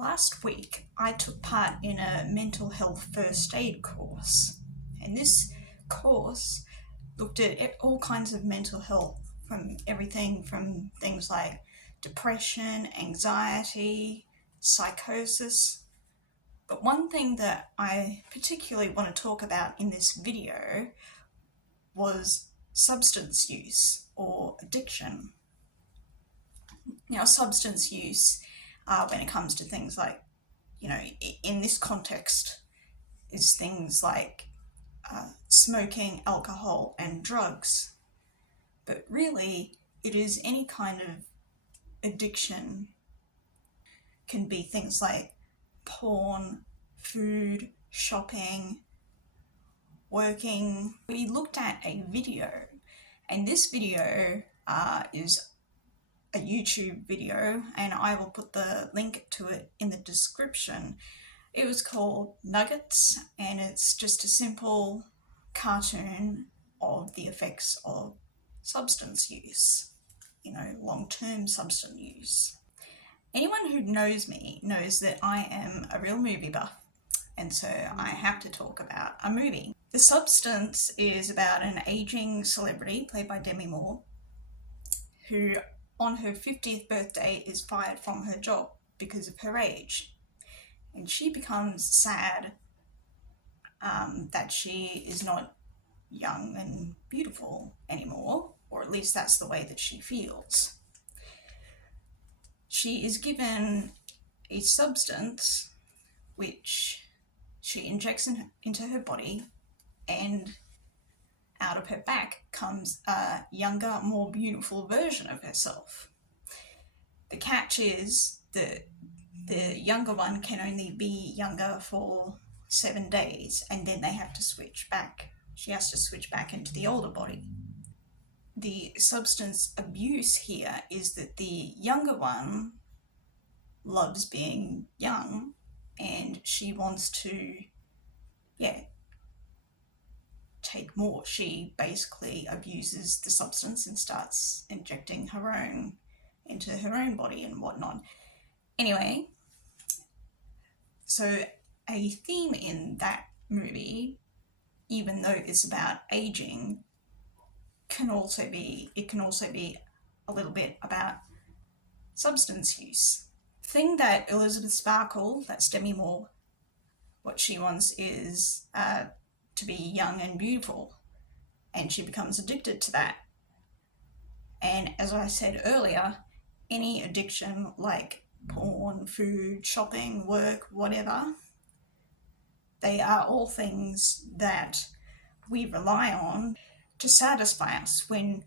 Last week, I took part in a mental health first aid course, and this course looked at all kinds of mental health, from everything from things like depression, anxiety, psychosis. But one thing that I particularly want to talk about in this video was substance use or addiction. Now, substance use, when it comes to things like, in this context, is things like smoking, alcohol, and drugs. But really, it is any kind of addiction. Can be things like porn, food, shopping, working. We looked at a video, and this video is a YouTube video, and I will put the link to it in the description. It was called Nuggets, and it's just a simple cartoon of the effects of substance use, long-term substance use. Anyone who knows me knows that I am a real movie buff, and so I have to talk about a movie. The Substance is about an aging celebrity played by Demi Moore, who on her 50th birthday is fired from her job because of her age. And she becomes sad that she is not young and beautiful anymore, or at least that's the way that she feels. She is given a substance which she injects into her body, and out of her back comes a younger, more beautiful version of herself. The catch is that the younger one can only be younger for 7 days, and then they have to switch back. She has to switch back into the older body. The substance abuse here is that the younger one loves being young, and she wants to, take more. She basically abuses the substance and starts injecting her own into her own body and whatnot. Anyway, so a theme in that movie, even though it's about aging, can also be a little bit about substance use. The thing that Elizabeth Sparkle, that's Demi Moore, what she wants is to be young and beautiful, and she becomes addicted to that. And as I said earlier, any addiction like porn, food, shopping, work, whatever, they are all things that we rely on to satisfy us when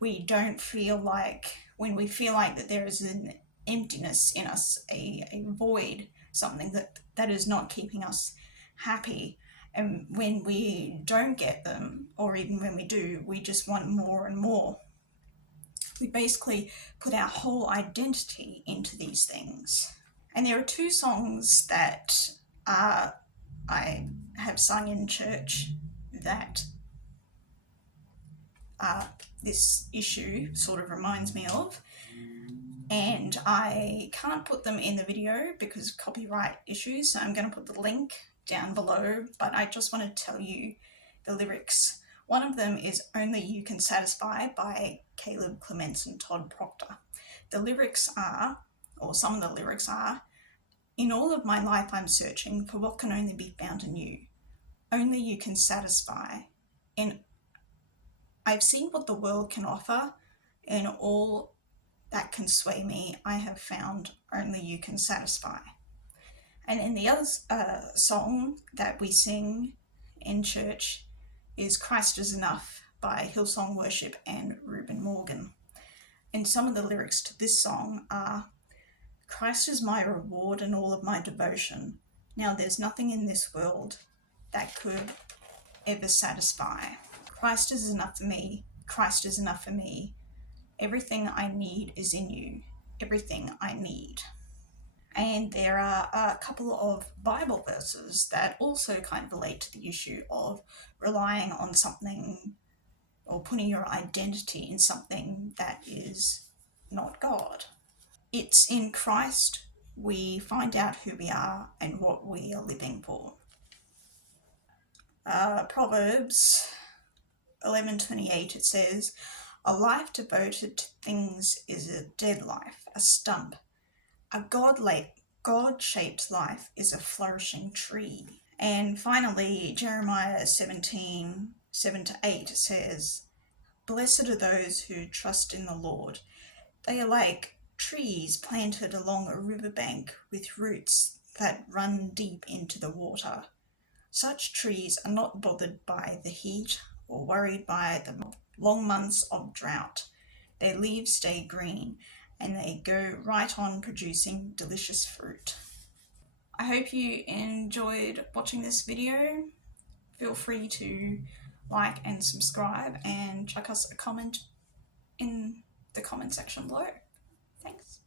we feel like that there is an emptiness in us, a void, something that is not keeping us happy. And when we don't get them, or even when we do, we just want more and more. We basically put our whole identity into these things. And there are two songs that I have sung in church that this issue sort of reminds me of. And I can't put them in the video because of copyright issues, so I'm going to put the link down below, but I just want to tell you the lyrics. One of them is Only You Can Satisfy by Caleb Clements and Todd Proctor. The lyrics are, or some of the lyrics are, in all of my life I'm searching for what can only be found in you. Only you can satisfy. And I've seen what the world can offer, and all that can sway me, I have found only you can satisfy. And in the other song that we sing in church is Christ is Enough by Hillsong Worship and Reuben Morgan. And some of the lyrics to this song are, Christ is my reward and all of my devotion. Now there's nothing in this world that could ever satisfy. Christ is enough for me. Christ is enough for me. Everything I need is in you. Everything I need. And there are a couple of Bible verses that also kind of relate to the issue of relying on something or putting your identity in something that is not God. It's in Christ we find out who we are and what we are living for. Proverbs 11:28, it says, "A life devoted to things is a dead life, a stump. A God-shaped life is a flourishing tree." And finally, Jeremiah 17:7-8 says, "Blessed are those who trust in the Lord. They are like trees planted along a riverbank with roots that run deep into the water. Such trees are not bothered by the heat or worried by the long months of drought. Their leaves stay green and they go right on producing delicious fruit." I hope you enjoyed watching this video. Feel free to like and subscribe and chuck us a comment in the comment section below. Thanks.